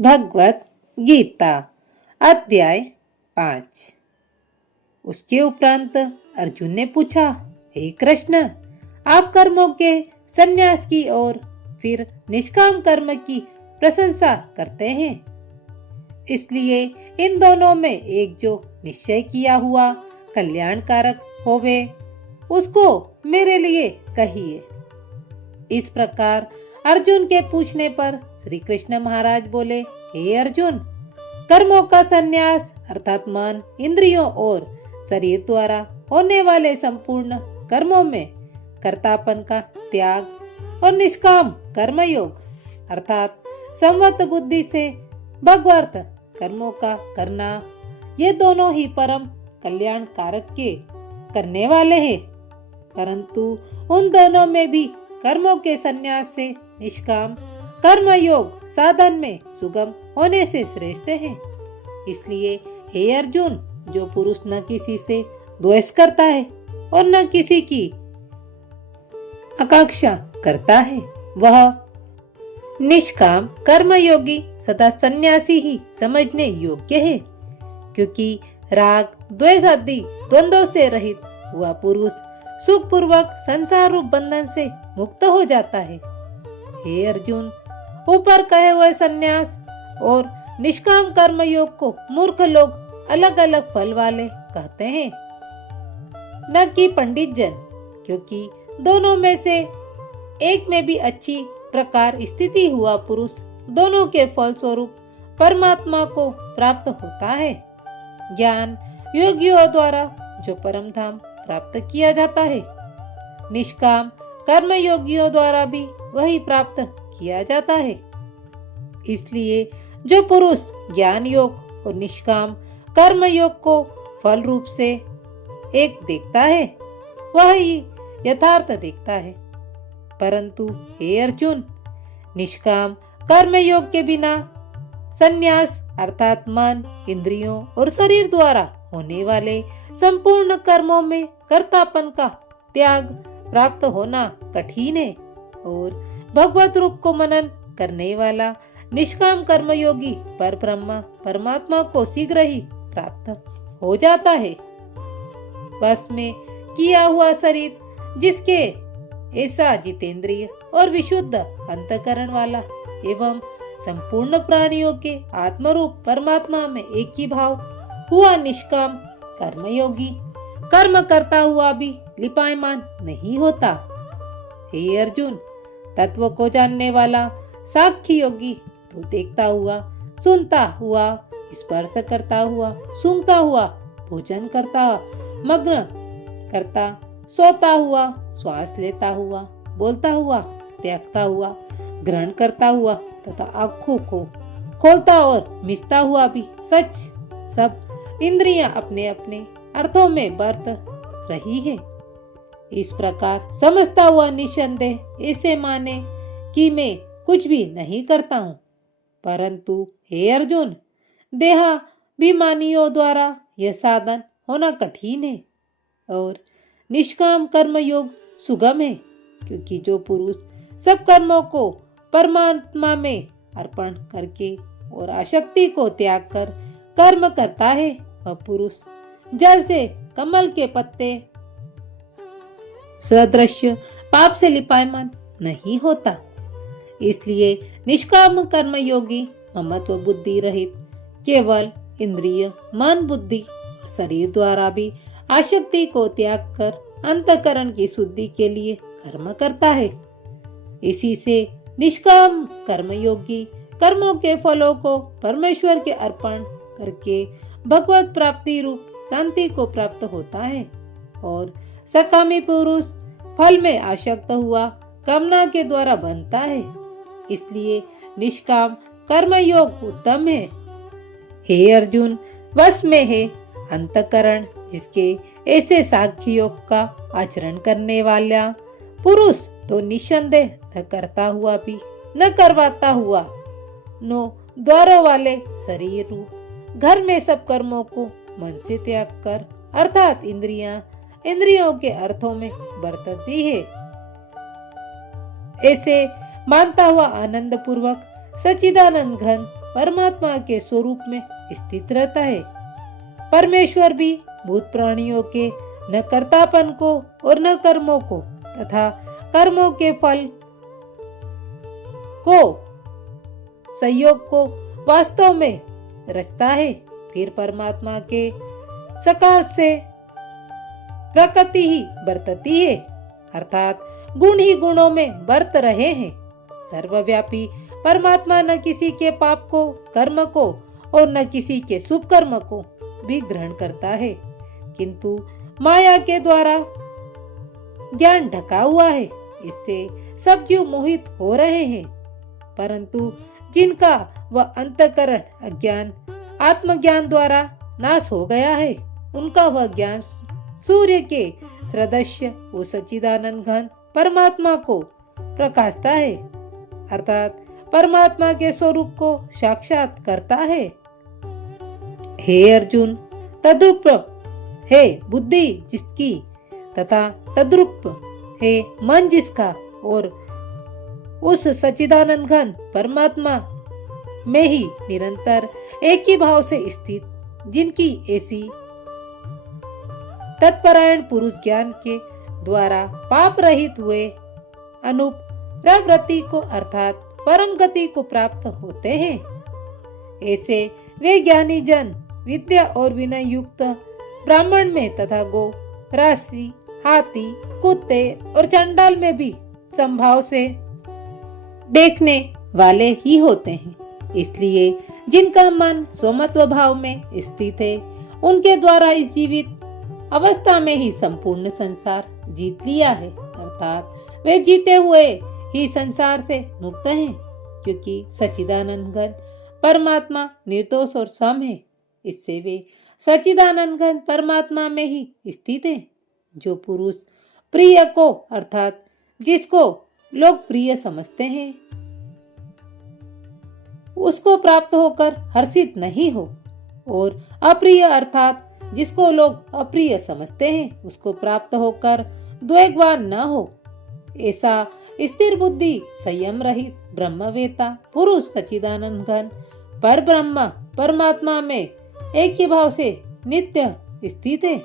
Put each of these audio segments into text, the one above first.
भगवत गीता अध्याय 5। उसके उपरांत अर्जुन ने पूछा, हे कृष्ण, आप कर्मों के संन्यास की और फिर निष्काम कर्म की प्रशंसा करते हैं, इसलिए इन दोनों में एक जो निश्चय किया हुआ कल्याणकारक होवे उसको मेरे लिए कहिए। इस प्रकार अर्जुन के पूछने पर श्री कृष्ण महाराज बोले, हे अर्जुन, कर्मों का संन्यास अर्थात मन, इंद्रियों और शरीर द्वारा होने वाले संपूर्ण कर्मों में कर्तापन का त्याग और निष्काम कर्मयोग अर्थात संवत बुद्धि से भगवत कर्मों का करना, ये दोनों ही परम कल्याण कारक के करने वाले हैं। परंतु उन दोनों में भी कर्मों के संन्यास से निष्काम कर्मयोग साधन में सुगम होने से श्रेष्ठ है। इसलिए हे अर्जुन, जो पुरुष न किसी से द्वेष करता है और न किसी की आकांक्षा करता है, वह निष्काम कर्मयोगी सदा सन्यासी ही समझने योग्य है, क्योंकि राग द्वेष आदि द्वंद्वों से रहित हुआ पुरुष सुखपूर्वक संसार रूप बंधन से मुक्त हो जाता है। हे अर्जुन, ऊपर कहे हुए संन्यास और निष्काम कर्मयोग को मूर्ख लोग अलग अलग फल वाले कहते हैं, न कि पंडित जन, क्योंकि दोनों में से एक में भी अच्छी प्रकार स्थिति हुआ पुरुष दोनों के फल स्वरूप परमात्मा को प्राप्त होता है। ज्ञान योगियों द्वारा जो परम धाम प्राप्त किया जाता है, निष्काम कर्म योगियों द्वारा भी वही प्राप्त किया जाता है। इसलिए जो पुरुष ज्ञान योग और निष्काम कर्म योग को फल रूप से एक देखता है, वह ही यथार्थ देखता है। परंतु हे अर्जुन, निष्काम कर्म योग के बिना संन्यास अर्थात मन, इंद्रियों और शरीर द्वारा होने वाले संपूर्ण कर्मों में कर्तापन का त्याग प्राप्त होना कठिन है, और भगवत रूप को मनन करने वाला निष्काम कर्मयोगी पर ब्रह्मा परमात्मा को शीघ्र ही प्राप्त हो जाता है। बस में किया हुआ शरीर जिसके ऐसा जितेंद्रिय और विशुद्ध अंतकरण वाला एवं संपूर्ण प्राणियों के आत्मरूप परमात्मा में एक ही भाव हुआ निष्काम कर्मयोगी कर्म करता हुआ भी लिपायमान नहीं होता। हे अर्जुन, तत्व को जानने वाला साक्षी योगी तो देखता हुआ, सुनता हुआ, स्पर्श करता हुआ, सूंघता हुआ, भोजन करता, मग्न करता, सोता हुआ, श्वास लेता हुआ, बोलता हुआ, त्यागता हुआ, ग्रहण करता हुआ तथा आँखों को खोलता और मिचता हुआ भी सच सब इंद्रियां अपने अपने अर्थों में बरत रही है। इस प्रकार समझता हुआ निसंदेह ऐसे माने कि मैं कुछ भी नहीं करता हूँ। परंतु हे अर्जुन, देहाभिमानियों द्वारा यह साधन होना कठिन है और निष्काम कर्म योग सुगम है, क्योंकि जो पुरुष सब कर्मों को परमात्मा में अर्पण करके और आसक्ति को त्याग कर कर्म करता है, वह पुरुष जैसे कमल के पत्ते सदृश पाप से लिपायमान नहीं होता। इसलिए निष्काम कर्म योगी ममत्व बुद्धि रहित केवल इंद्रिय, मन, बुद्धि और शरीर द्वारा भी आसक्ति को त्याग कर अंतःकरण की शुद्धि के लिए कर्म करता है। इसी से निष्काम कर्मयोगी कर्मों के फलों को परमेश्वर के अर्पण करके भगवत प्राप्ति रूप शांति को प्राप्त होता है, और सकामी पुरुष फल में आसक्त हुआ कामना के द्वारा बनता है। इसलिए निष्काम कर्मयोग उत्तम है। हे अर्जुन, वश में है अंतःकरण जिसके ऐसे साक्ष्य योग का आचरण करने वाला पुरुष तो निसंदेह न करता हुआ भी न करवाता हुआ 9 द्वारों वाले शरीर रूप घर में सब कर्मों को मन से त्याग कर अर्थात इंद्रियों के अर्थों में बरतती है। ऐसे मानता हुआ आनंद पूर्वक सच्चिदानंद घन परमात्मा के स्वरूप में स्थित रहता है। परमेश्वर भी भूत प्राणियों के न कर्तापन को और न कर्मों को तथा कर्मों के फल को संयोग को वास्तव में रचता है। फिर परमात्मा के सकाश से प्रकृति ही बरतती है, अर्थात गुण ही गुणों में बरत रहे हैं। सर्वव्यापी परमात्मा न किसी के पाप को, कर्म को और न किसी के शुभ कर्म को भी ग्रहण करता है, किंतु माया के द्वारा ज्ञान ढका हुआ है। इससे सब जीव मोहित हो रहे हैं, परंतु जिनका वह अंतःकरण अज्ञान आत्मज्ञान द्वारा नाश हो गया है, उनका वह ज्ञान सूर्य के सदृश वो सच्चिदानंद घन परमात्मा को प्रकाशता है, अर्थात परमात्मा के स्वरूप को साक्षात करता है। हे अर्जुन, तद्रूप है बुद्धि जिसकी तथा तद्रूप है मन जिसका, और उस सच्चिदानंद घन परमात्मा में ही निरंतर एक ही भाव से स्थित जिनकी ऐसी तत्परायण पुरुष ज्ञान के द्वारा पाप रहित हुए अनुप्रवृत्ति को अर्थात परम गति को प्राप्त होते हैं। ऐसे वे ज्ञानी जन विद्या और विनय युक्त ब्राह्मण में तथा गो, राशि, हाथी, कुत्ते और चंडाल में भी संभाव से देखने वाले ही होते हैं। इसलिए जिनका मन स्वमत्व भाव में स्थित है, उनके द्वारा इस जीवित अवस्था में ही संपूर्ण संसार जीत लिया है, अर्थात वे जीते हुए ही संसार से मुक्त हैं, क्योंकि सच्चिदानंद घन परमात्मा निर्दोष और सम है। इससे वे सच्चिदानंद घन परमात्मा में ही स्थित हैं। जो पुरुष प्रिय को अर्थात जिसको लोग प्रिय समझते हैं, उसको प्राप्त होकर हर्षित नहीं हो, और अप्रिय अर्थात जिसको लोग अप्रिय समझते हैं, उसको प्राप्त होकर द्वेगवान न हो, ऐसा स्थिर बुद्धि संयम रहित ब्रह्मवेता पुरुष सच्चिदानंद घन पर ब्रह्म परमात्मा में एक ही भाव से नित्य स्थित है।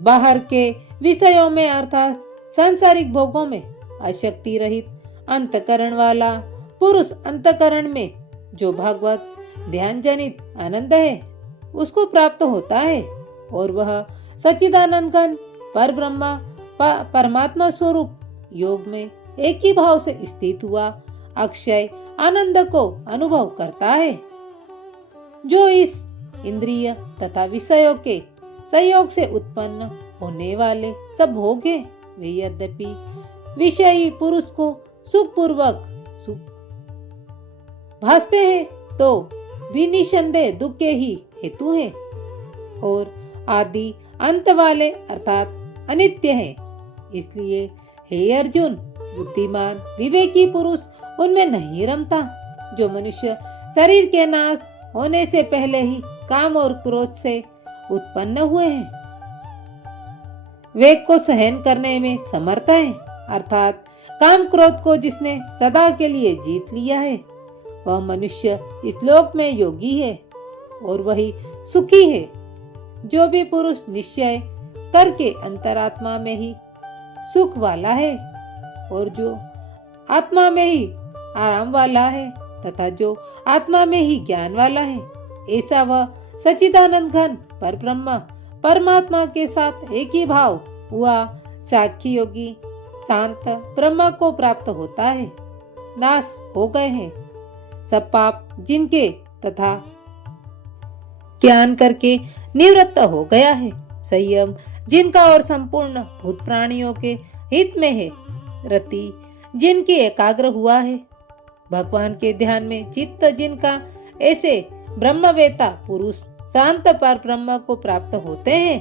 बाहर के विषयों में अर्थात सांसारिक भोगों में आसक्ति रहित अंतकरण वाला पुरुष अंतकरण में जो भगवत ध्यान जनित आनंद है, उसको प्राप्त होता है, और वह सच्चिदानंद घन पर ब्रह्मा परमात्मा स्वरूप योग में एक ही भाव से स्थित हुआ अक्षय आनंद को अनुभव करता है। जो इस इंद्रिय तथा विषयों के संयोग से उत्पन्न होने वाले सब भोग हैं, वे यद्यपि विषयी पुरुष को सुखपूर्वक सुख भासते हैं, तो भी निसंदेह दुख के ही हेतु है और आदि अंत वाले अर्थात अनित्य है। इसलिए हे अर्जुन, बुद्धिमान विवेकी पुरुष उनमें नहीं रमता, जो मनुष्य शरीर के नाश होने से पहले ही काम और क्रोध से उत्पन्न हुए हैं, वेग को सहन करने में समर्थ है, अर्थात काम क्रोध को जिसने सदा के लिए जीत लिया है, वह मनुष्य इस लोक में योगी है और वही सुखी है। जो भी पुरुष निश्चय करके अंतरात्मा में ही सुख वाला है और जो आत्मा में ही आराम वाला है तथा जो आत्मा में ही ज्ञान वाला है, ऐसा वह सच्चिदानंद घन पर ब्रह्म परमात्मा के साथ एक ही भाव हुआ साक्षी योगी शांत ब्रह्म को प्राप्त होता है। नाश हो गए हैं सब पाप जिनके तथा ज्ञान करके निवृत्त हो गया है संयम जिनका और संपूर्ण भूत प्राणियों के हित में है रति जिनकी एकाग्र हुआ है भगवान के ध्यान में चित्त जिनका, ऐसे ब्रह्मवेता पुरुष शांत पर ब्रह्म को प्राप्त होते हैं।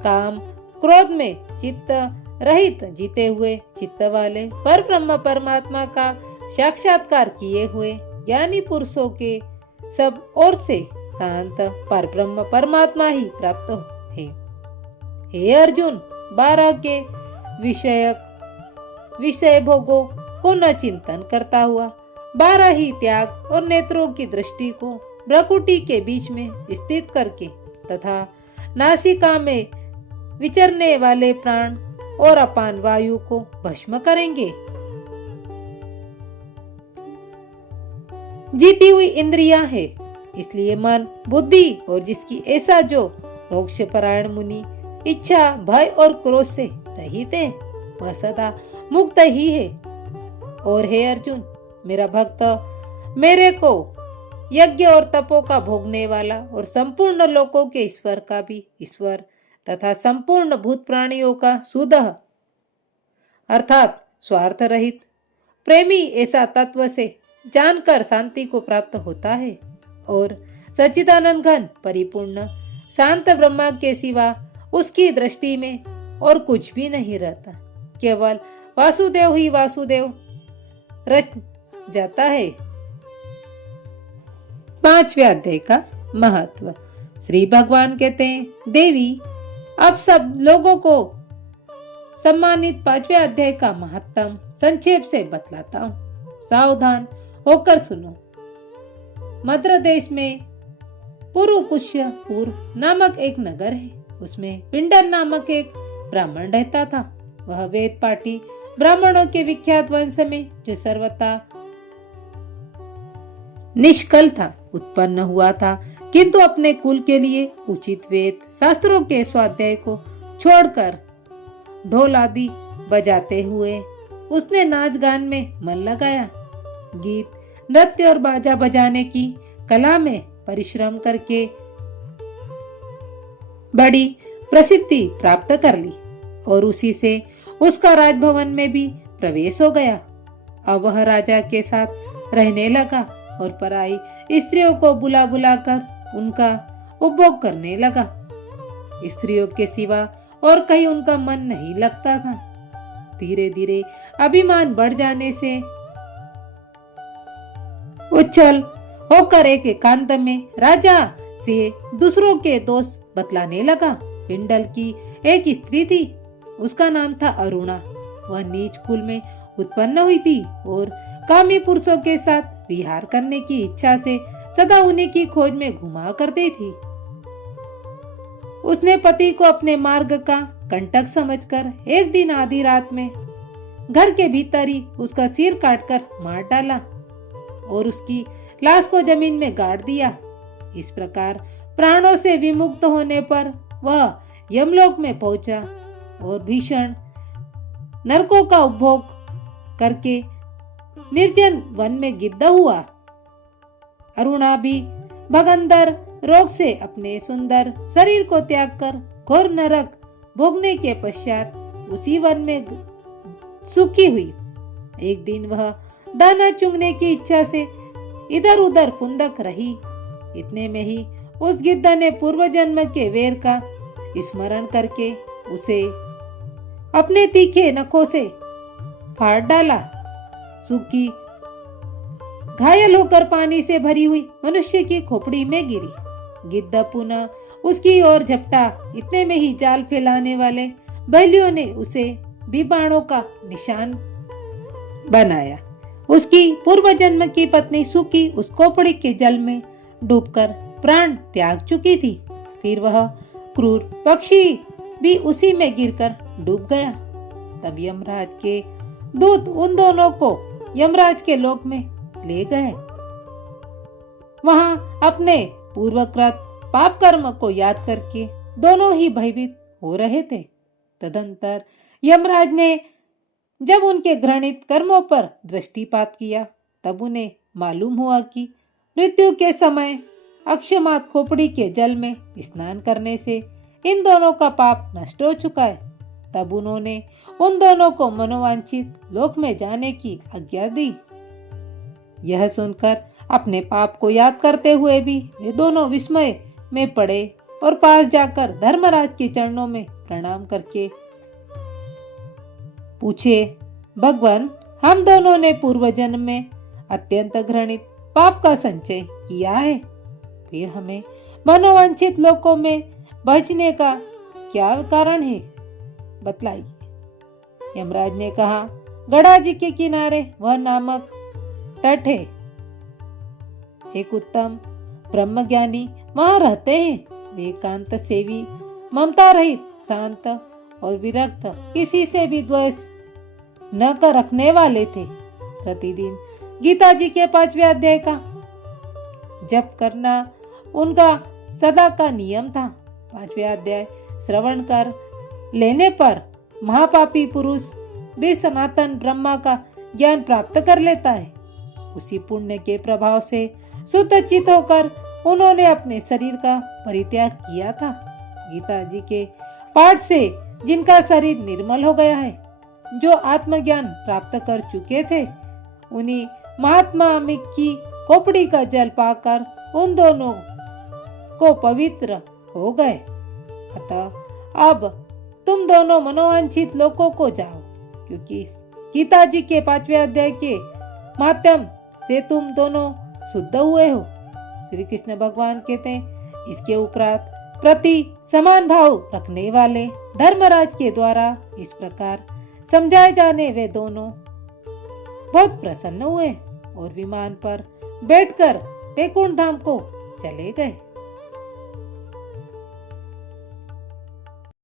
काम क्रोध में चित्त रहित जीते हुए चित्त वाले पर ब्रह्म परमात्मा का साक्षात्कार किए हुए ज्ञानी पुरुषों के सब ओर से शांत पर ब्रह्म परमात्मा ही प्राप्त है। हे अर्जुन, 12 के विषय भोगों को न चिंतन करता हुआ 12 ही त्याग और नेत्रों की दृष्टि को भ्रकुटी के बीच में स्थित करके तथा नासिका में विचरने वाले प्राण और अपान वायु को भस्म करेंगे। जीती हुई इंद्रियां है, इसलिए मन, बुद्धि और जिसकी ऐसा जो मोक्ष परायण मुनि इच्छा, भय और क्रोध से रहित है, वह सदा मुक्त ही है। और हे अर्जुन, मेरा भक्त मेरे को यज्ञ और तपो का भोगने वाला और संपूर्ण लोकों के ईश्वर का भी ईश्वर तथा संपूर्ण भूत प्राणियों का सुदह अर्थात स्वार्थ रहित प्रेमी ऐसा तत्व से जानकर शांति को प्राप्त होता है। और सच्चिदानंद घन परिपूर्ण शांत ब्रह्मा के सिवा उसकी दृष्टि में और कुछ भी नहीं रहता, केवल वासुदेव ही वासुदेव रच जाता है। 5वें अध्याय का महत्व। श्री भगवान कहते हैं, देवी अब सब लोगों को सम्मानित 5वें अध्याय का महत्तम संक्षेप से बतलाता हूँ, सावधान होकर सुनो। मद्र देश में पुरुपुष्यपुर नामक एक नगर है, उसमें पिंडर नामक एक ब्राह्मण रहता था। वह वेद पाठी ब्राह्मणों के विख्यात वंश में जो सर्वथा निष्कल था उत्पन्न हुआ था, किंतु अपने कुल के लिए उचित वेद शास्त्रों के स्वाध्याय को छोड़कर ढोल आदि बजाते हुए उसने नाच गान में मन लगाया। गीत, नृत्य और बाजा बजाने की कला में परिश्रम करके बड़ी प्रसिद्धि प्राप्त कर ली और उसी से उसका राजभवन में भी प्रवेश हो गया। अब वह राजा के साथ रहने लगा और पराई स्त्रियों को बुला बुलाकर उनका उपभोग करने लगा। स्त्रियों के सिवा और कहीं उनका मन नहीं लगता था। धीरे धीरे अभिमान बढ़ जाने से उच्छल होकर एक एकांत में राजा से दूसरों के दोष बतलाने लगा। पिंडल की एक स्त्री थी, उसका नाम था अरुणा। वह नीच कुल में उत्पन्न हुई थी और कामी पुरुषों के साथ विहार करने की इच्छा से सदा उन्हीं की खोज में घुमा करती थी। उसने पति को अपने मार्ग का कंटक समझकर एक दिन आधी रात में घर के भीतर ही उसका सिर काटकर मार डाला और उसकी लाश को जमीन में गाड़ दिया। इस प्रकार प्राणों से विमुक्त होने पर वह यमलोक में पहुंचा और भीषण नरकों का उपभोग करके निर्जन वन में गिद्ध हुआ। अरुणा भी भगंदर रोग से अपने सुंदर शरीर को त्याग कर घोर नरक भोगने के पश्चात उसी वन में सुखी हुई। एक दिन वह दाना चुगने की इच्छा से इधर उधर फुंदक रही। इतने में ही उस गिद्ध ने पूर्व जन्म के वेर का स्मरण करके उसे अपने तीखे नखों से फाड़ डाला। सूखी घायल होकर पानी से भरी हुई मनुष्य की खोपड़ी में गिरी। गिद्ध पुनः उसकी ओर झपटा। इतने में ही जाल फैलाने वाले बलियों ने उसे विबाणों का निशान बनाया। उसकी पूर्व जन्म की पत्नी सुकी उस खोपड़ी के जल में डूबकर प्राण त्याग चुकी थी। फिर वह क्रूर पक्षी भी उसी में गिरकर डूब गया। तब यमराज के दूत उन दोनों को यमराज के लोक में ले गए। वहां अपने पूर्वकृत पाप कर्म को याद करके दोनों ही भयभीत हो रहे थे। तदंतर यमराज ने जब उनके घृणित कर्मों पर दृष्टिपात किया, तब उन्हें मालूम हुआ कि मृत्यु के समय अक्षमात खोपड़ी के जल में स्नान करने से इन दोनों का पाप नष्ट हो चुका है। तब उन्होंने उन दोनों को मनोवांछित लोक में जाने की आज्ञा दी। यह सुनकर अपने पाप को याद करते हुए भी वे दोनों विस्मय में पड़े और पास जाकर धर्मराज के चरणों में प्रणाम करके पूछे, भगवान, हम दोनों ने पूर्व जन्म में अत्यंत घृणित पाप का संचय किया है, फिर हमें मनोवांछित लोकों में बचने का क्या कारण है, बतलाइए। यमराज ने कहा, गड़ा जी के किनारे वह नामक प्रकट है। एक उत्तम ब्रह्मज्ञानी वहां रहते हैं। वे एकांत सेवी, ममता रहित, शांत और विरक्त, किसी से भी द्वेष न कर रखने वाले थे। प्रतिदिन गीता जी के 5वें अध्याय का जप करना उनका सदा का नियम था। 5वें अध्याय श्रवण कर लेने पर महापापी पुरुष भी सनातन ब्रह्मा का ज्ञान प्राप्त कर लेता है। उसी पुण्य के प्रभाव से शुद्ध चित होकर उन्होंने अपने शरीर का परित्याग किया था। गीता जी के पाठ से जिनका शरीर निर्मल हो गया है, जो आत्मज्ञान प्राप्त कर चुके थे, उन्हीं महात्मा की खोपड़ी का जल पाकर उन दोनों को पवित्र हो गए। अतः अब तुम दोनों मनोवांछित लोकों को जाओ, क्योंकि गीता जी के 5वें अध्याय के माध्यम से तुम दोनों शुद्ध हुए हो। श्री कृष्ण भगवान कहते हैं, इसके उपरांत प्रति समान भाव रखने वाले धर्मराज के द्वारा इस प्रकार समझाए जाने वे दोनों बहुत प्रसन्न हुए और विमान पर बैठकर वैकुंठ धाम को चले गए।